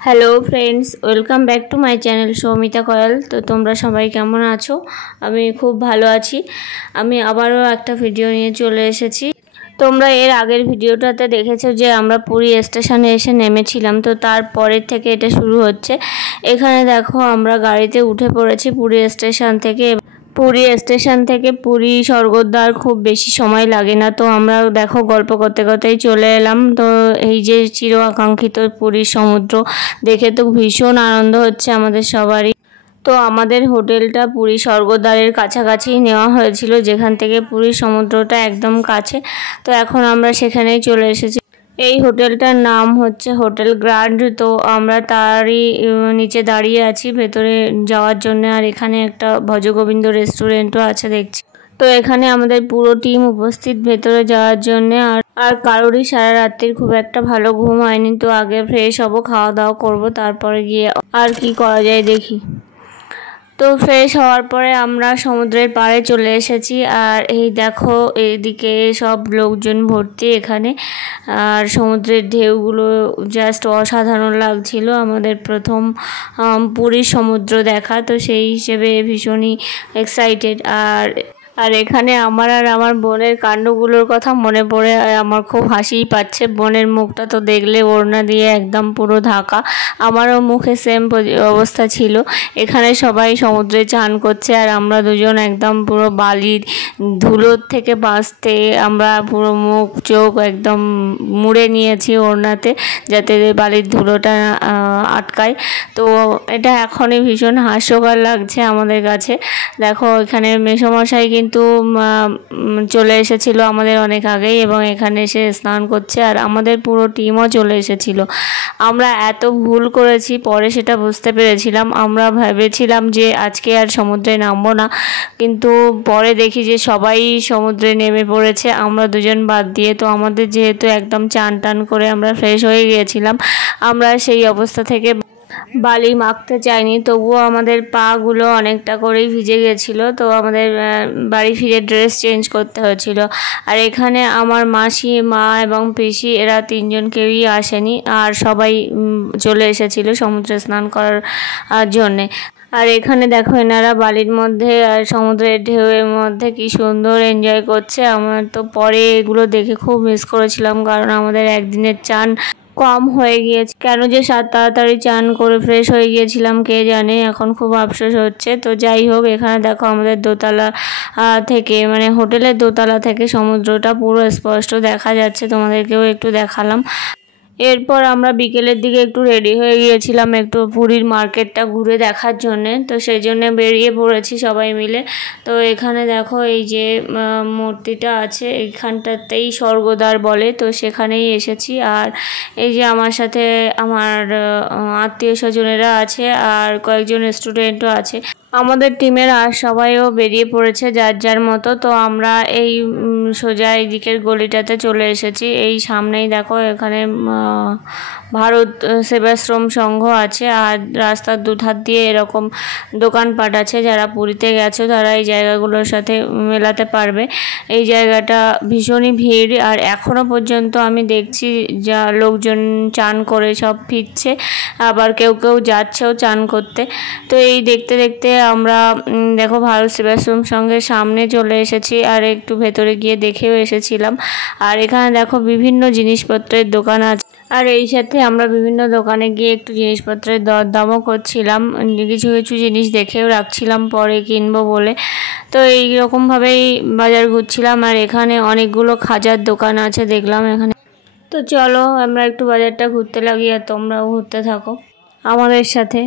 Hello friends, welcome back to my channel Soumita Koyal. তো তোমরা সবাই কেমন আছো? আমি খুব ভালো আছি। আমি আবারও একটা ভিডিও নিয়ে চলে এসেছি। তোমরা এর আগের ভিডিওটাতে দেখেছো যে আমরা পুরী স্টেশনে এসে নেমেছিলাম, তো তারপরের থেকে এটা শুরু হচ্ছে। এখানে দেখো আমরা গাড়িতে উঠে পড়েছি পুরী স্টেশন থেকে। পুরী স্বর্গদ্বার খুব বেশি সময় লাগে না, তো আমরা দেখো গল্প করতে করতেই চলে এলাম। তো এই যে চির আকাঙ্ক্ষিত পুরীর সমুদ্র দেখে তো ভীষণ আনন্দ হচ্ছে আমাদের সবারই। তো আমাদের হোটেলটা পুরী স্বর্গদ্বারের কাছাকাছি নেওয়া হয়েছিল, যেখান থেকে পুরীর সমুদ্রটা একদম কাছে। তো এখন আমরা সেখানেই চলে এসেছি। এই হোটেলটার নাম হচ্ছে হোটেল গ্র্যান্ড। তো আমরা তারই নিচে দাঁড়িয়ে আছি ভেতরে যাওয়ার জন্য। আর এখানে একটা ভজগোবিন্দ রেস্টুরেন্টও আছে দেখছি। তো এখানে আমাদের পুরো টিম উপস্থিত ভেতরে যাওয়ার জন্য। আর কারোরই সারা রাত্রির খুব একটা ভালো ঘুম হয়নি। তো আগে ফ্রেশ হব, খাওয়া দাওয়া করব, তারপরে গিয়ে আর কি করা যায় দেখি। তো ফ্রেশ হওয়ার পরে আমরা সমুদ্রের পাড়ে চলে এসেছি। আর এই দেখো এইদিকে সব লোকজন ভর্তি এখানে। আর সমুদ্রের ঢেউগুলো জাস্ট অসাধারণ লাগছিল। আমাদের প্রথম পুরীর সমুদ্র দেখা, তো সেই হিসেবে ভীষণই এক্সাইটেড। আর এখানে আমার আর আমার বোনের কাণ্ডগুলোর কথা মনে পড়ে আমার খুব হাসিই পাচ্ছে। বোনের মুখটা তো দেখলে ওড়না দিয়ে একদম পুরো ঢাকা, আমারও মুখে সেম অবস্থা ছিল। এখানে সবাই সমুদ্রে চান করছে আর আমরা দুজন একদম পুরো বালির ধুলোর থেকে বাঁচতে আমরা পুরো মুখ চোখ একদম মুড়ে নিয়েছি ওড়নাতে, যাতে বালির ধুলোটা আটকায়। তো এটা এখনই ভীষণ হাস্যকর লাগছে আমাদের কাছে। দেখো এখানে মেসোমশাই কিন্তু চলে এসেছিল আমাদের অনেক আগেই এবং এখানে এসে স্নান করছে। আর আমাদের পুরো টিমও চলে এসেছিল। আমরা এত ভুল করেছি পরে সেটা বুঝতে পেরেছিলাম। আমরা ভেবেছিলাম যে আজকে আর সমুদ্রে নামবো না, কিন্তু পরে দেখি যে সবাই সমুদ্রে নেমে পড়েছে, আমরা দুজন বাদ দিয়ে। তো আমাদের যেহেতু একদম চান টান করে আমরা ফ্রেশ হয়ে গিয়েছিলাম, আমরা সেই অবস্থা থেকে বালি মাখতে চাইনি, তবুও আমাদের পাগুলো অনেকটা করেই ভিজে গেছিলো। তো আমাদের বাড়ি ফিরে ড্রেস চেঞ্জ করতে হয়েছিল। আর এখানে আমার মাসি, মা এবং পিসি এরা তিনজন কেউই আসেনি, আর সবাই চলে এসেছিলো সমুদ্রে স্নান করার জন্যে। আর এখানে দেখো এনারা বালির মধ্যে আর সমুদ্রের ঢেউয়ের মধ্যে কি সুন্দর এনজয় করছে। আমার তো পরে এগুলো দেখে খুব মিস করেছিলাম, কারণ আমাদের একদিনের চান কম হয়ে গিয়েছে। কেন যে তাড়াতাড়ি চান করে ফ্রেশ হয়ে গিয়েছিলাম কে জানে, এখন খুব আফসোস হচ্ছে। তো যাই হোক, এখানে দেখো আমাদের দোতলা থেকে মানে হোটেলের দোতলা থেকে সমুদ্রটা পুরো স্পষ্ট দেখা যাচ্ছে, তোমাদেরকেও একটু দেখালাম। এরপর আমরা বিকেলের দিকে একটু রেডি হয়ে গিয়েছিলাম একটু পুরীর মার্কেটটা ঘুরে দেখার জন্যে। তো সেই জন্য বেরিয়ে পড়েছি সবাই মিলে। তো এখানে দেখো এই যে মূর্তিটা আছে এইখানটাতেই স্বর্গদ্বার বলে, তো সেখানেই এসেছি। আর এই যে আমার সাথে আমার আত্মীয় স্বজনেরা আছে আর কয়েকজন স্টুডেন্টও আছে। আমাদের টিমের আর সবাইও বেরিয়ে পড়েছে যার যার মতো। তো আমরা এই সোজা এই দিকের গলিটাতে চলে এসেছি। এই সামনেই দেখো এখানে ভারত সেবাশ্রম সংঘ আছে, আর রাস্তার দুধার দিয়ে এরকম দোকানপাট আছে। যারা পুরীতে গেছো তারা এই জায়গাগুলোর সাথে মেলাতে পারবে। এই জায়গাটা ভীষণই ভিড়, আর এখনও পর্যন্ত আমি দেখছি যা লোকজন চান করে সব ফিরছে, আবার কেউ কেউ যাচ্ছেও চান করতে। তো এই দেখতে দেখতে আমরা দেখো ভারত সেবাশ্রম সংঘের সামনে চলে এসেছি, আর একটু ভেতরে গিয়ে দেখেও এসেছিলাম। আর এখানে দেখো বিভিন্ন জিনিসপত্রের দোকান আছে, আর এই সাথে আমরা বিভিন্ন দোকানে গিয়ে একটু জিনিসপত্রের দরদামও করছিলাম, কিছু কিছু জিনিস দেখেও রাখছিলাম পরে কিনবো বলে। তো এইরকমভাবেই বাজার ঘুরছিলাম। আর এখানে অনেকগুলো খাজার দোকান আছে দেখলাম এখানে। তো চলো আমরা একটু বাজারটা ঘুরতে লাগি, আর তোমরাও ঘুরতে থাকো আমাদের সাথে।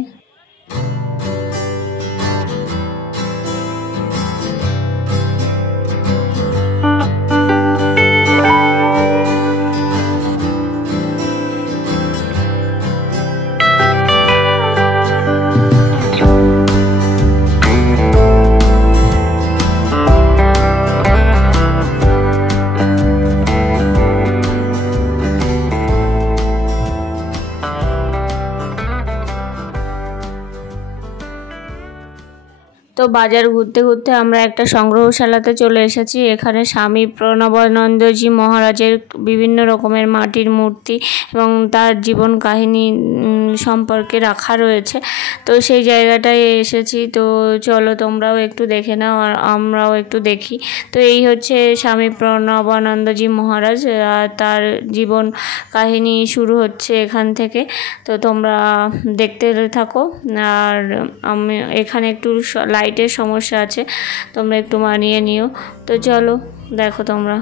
তো বাজার ঘুরতে ঘুরতে আমরা একটা সংগ্রহশালাতে চলে এসেছি। এখানে স্বামী প্রণবানন্দজি মহারাজের বিভিন্ন রকমের মাটির মূর্তি এবং তার জীবন কাহিনী সম্পর্কে রাখা রয়েছে। তো সেই জায়গাটায় এসেছি। তো চলো তোমরাও একটু দেখে নাও আর আমরাও একটু দেখি। তো এই হচ্ছে স্বামী প্রণবানন্দজি মহারাজ, তার জীবন কাহিনী শুরু হচ্ছে এখান থেকে। তো তোমরা দেখতে থাকো। আর আমি এখানে একটু লাইটের সমস্যা আছে, তোমরা একটু মানিয়ে নিও। তো চলো দেখো তোমরা।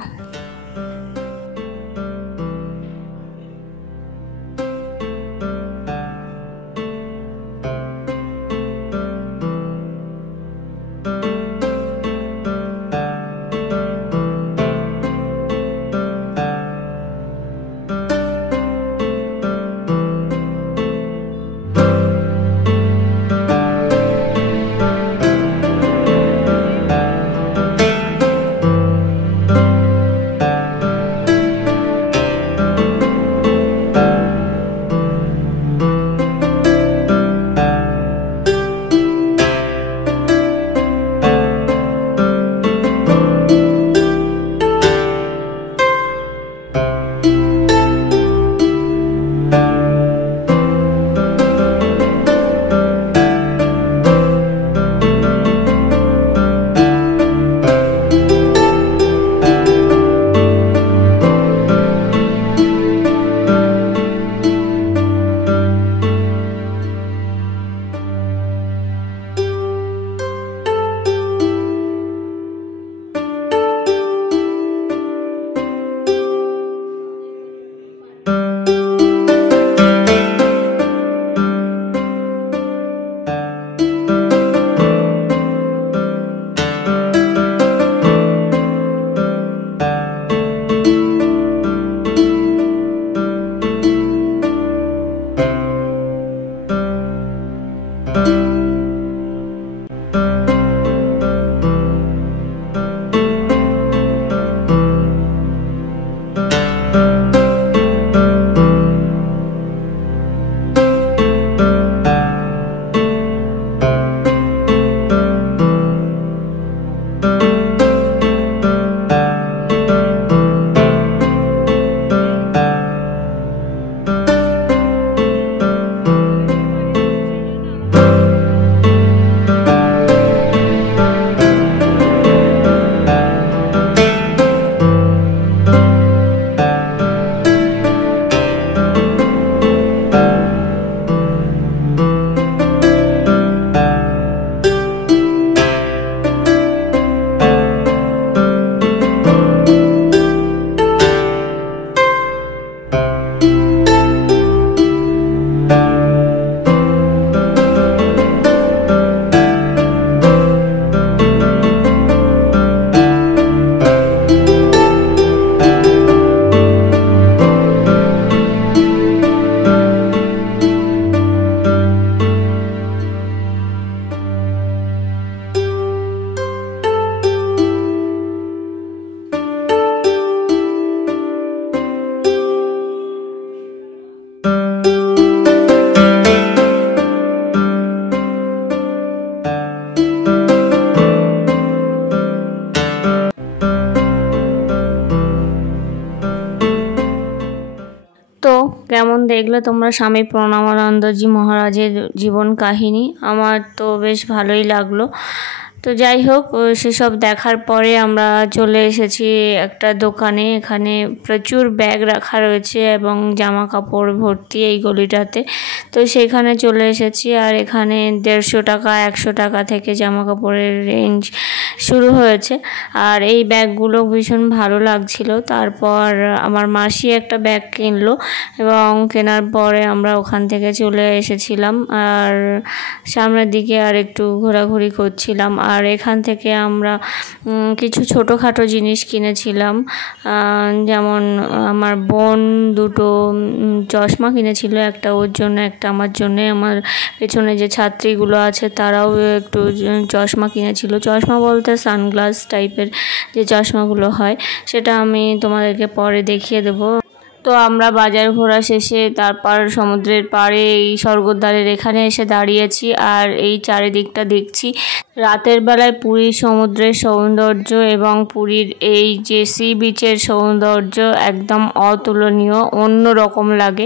তো কেমন দেখলে তোমরা স্বামী প্রণবানন্দজি মহারাজের জীবন কাহিনী? আমার তো বেশ ভালোই লাগলো। তো যাই হোক, সেসব দেখার পরে আমরা চলে এসেছি একটা দোকানে। এখানে প্রচুর ব্যাগ রাখা রয়েছে এবং জামা কাপড় ভর্তি এই গলিটাতে। তো সেখানে চলে এসেছি। আর এখানে 150 টাকা 100 টাকা থেকে জামা কাপড়ের রেঞ্জ শুরু হয়েছে। আর এই ব্যাগগুলো ভীষণ ভালো লাগছিল। তারপর আমার মাসি একটা ব্যাগ কিনলো এবং কেনার পরে আমরা ওখান থেকে চলে এসেছিলাম আর সামনের দিকে আর একটু ঘোরাঘুরি করছিলাম। আর এখান থেকে আমরা কিছু ছোটোখাটো জিনিস কিনেছিলাম, যেমন আমার বোন দুটো চশমা কিনেছিল, একটা ওর জন্য একটা আমার জন্যে। আমার পেছনে যে ছাত্রীগুলো আছে তারাও একটু চশমা কিনেছিল। চশমা বলতে সানগ্লাস টাইপের যে চশমাগুলো হয়, সেটা আমি তোমাদেরকে পরে দেখিয়ে দেবো। তো আমরা বাজার ঘোরা শেষে তারপর সমুদ্রের পাড়ে এই স্বর্গদ্বারের এখানে এসে দাঁড়িয়েছি আর এই চারিদিকটা দেখছি। রাতের বেলায় পুরীর সমুদ্রের সৌন্দর্য এবং পুরীর এই যে সি বিচের সৌন্দর্য একদম অতুলনীয়, অন্য রকম লাগে।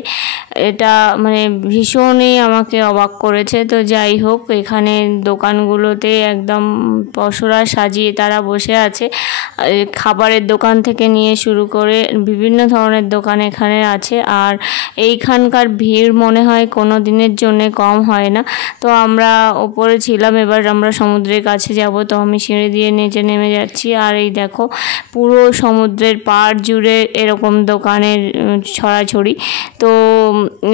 এটা মানে ভীষণই আমাকে অবাক করেছে। তো যাই হোক, এখানে দোকানগুলোতে একদম পসরা সাজিয়ে তারা বসে আছে। খাবারের দোকান থেকে নিয়ে শুরু করে বিভিন্ন ধরনের দোকান এখানে আছে। আর এইখানকার ভিড় মনে হয় কোনো দিনের জন্যে কম হয় না। তো আমরা ওপরে ছিলাম, এবার আমরা সমুদ্রের কাছে যাব। তো আমি সিঁড়ি দিয়ে নিচে নেমে যাচ্ছি আর এই দেখো পুরো সমুদ্রের পাড় জুড়ে এরকম দোকানের ছড়াছড়ি। তো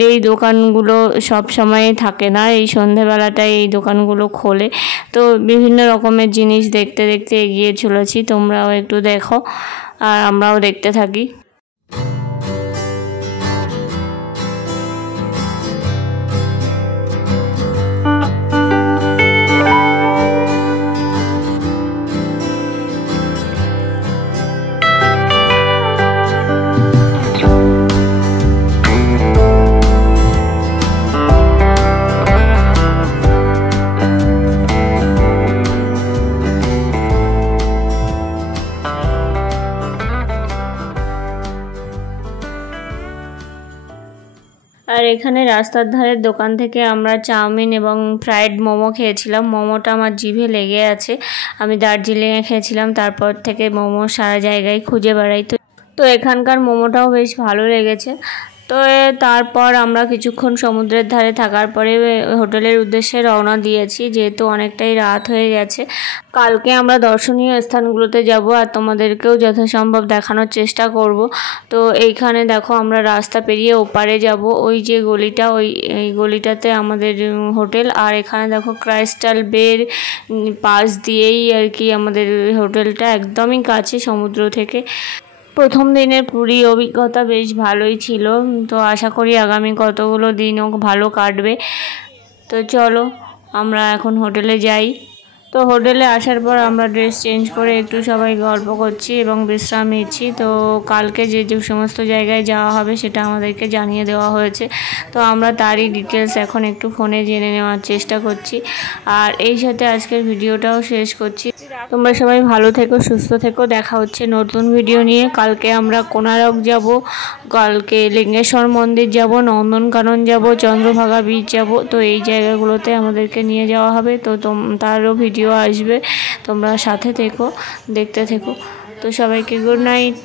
এই দোকানগুলো সব সময় থাকে না, এই সন্ধেবেলাটায় এই দোকানগুলো খোলে। তো বিভিন্ন রকমের জিনিস দেখতে দেখতে এগিয়ে চলেছি, তোমরাও একটু দেখো আর আমরাও দেখতে থাকি। আর এখানে রাস্তার ধারের দোকান থেকে আমরা চাউমিন এবং ফ্রাইড মোমো খেয়েছিলাম। মোমোটা আমার জিভে লেগে আছে। আমি দার্জিলিংয়ে খেয়েছিলাম, তারপর থেকে মোমো সারা জায়গায় খুঁজে বেড়াই। তো এখানকার মোমোটাও বেশ ভালো লেগেছে। তো তারপর আমরা কিছুক্ষণ সমুদ্রের ধারে থাকার পরে হোটেলের উদ্দেশ্যে রওনা দিয়েছি, যেহেতু অনেকটাই রাত হয়ে গেছে। কালকে আমরা দর্শনীয় স্থানগুলোতে যাব আর তোমাদেরকেও যথাসম্ভব দেখানোর চেষ্টা করব। তো এইখানে দেখো আমরা রাস্তা পেরিয়ে ওপারে যাব, ওই যে গলিটা, এই গলিটাতে আমাদের হোটেল। আর এখানে দেখো ক্রাইস্টাল বের পাশ দিয়েই আর কি আমাদের হোটেলটা, একদমই কাছে সমুদ্র থেকে। প্রথম দিনের পুরী অভিজ্ঞতা বেশ ভালোই ছিল। তো আশা করি আগামী কতগুলো দিনও ভালো কাটবে। তো চলো আমরা এখন হোটেলে যাই। তো হোটেলে আসার পর আমরা ড্রেস চেঞ্জ করে একটু সবাই গল্প করছি এবং বিশ্রাম নিচ্ছি। তো কালকে যে সমস্ত জায়গায় যাওয়া হবে সেটা আমাদেরকে জানিয়ে দেওয়া হয়েছে। তো আমরা তারই ডিটেলস এখন একটু ফোনে জেনে নেওয়ার চেষ্টা করছি। আর এই সাথে আজকের ভিডিওটাও শেষ করছি। তোমরা সবাই ভালো থেকো, সুস্থ থেকো। দেখা হচ্ছে নতুন ভিডিও নিয়ে। কালকে আমরা কোণারক যাব, কালকে লিঙ্গেশ্বর মন্দির যাব, নন্দনকানন যাব, চন্দ্রভাগা বিচ যাব। তো এই জায়গাগুলোতে আমাদেরকে নিয়ে যাওয়া হবে। তো তারও ভিডিও আসবে, তোমরা সাথে থেকো, দেখতে থেকো। তো সবাইকে গুড নাইট।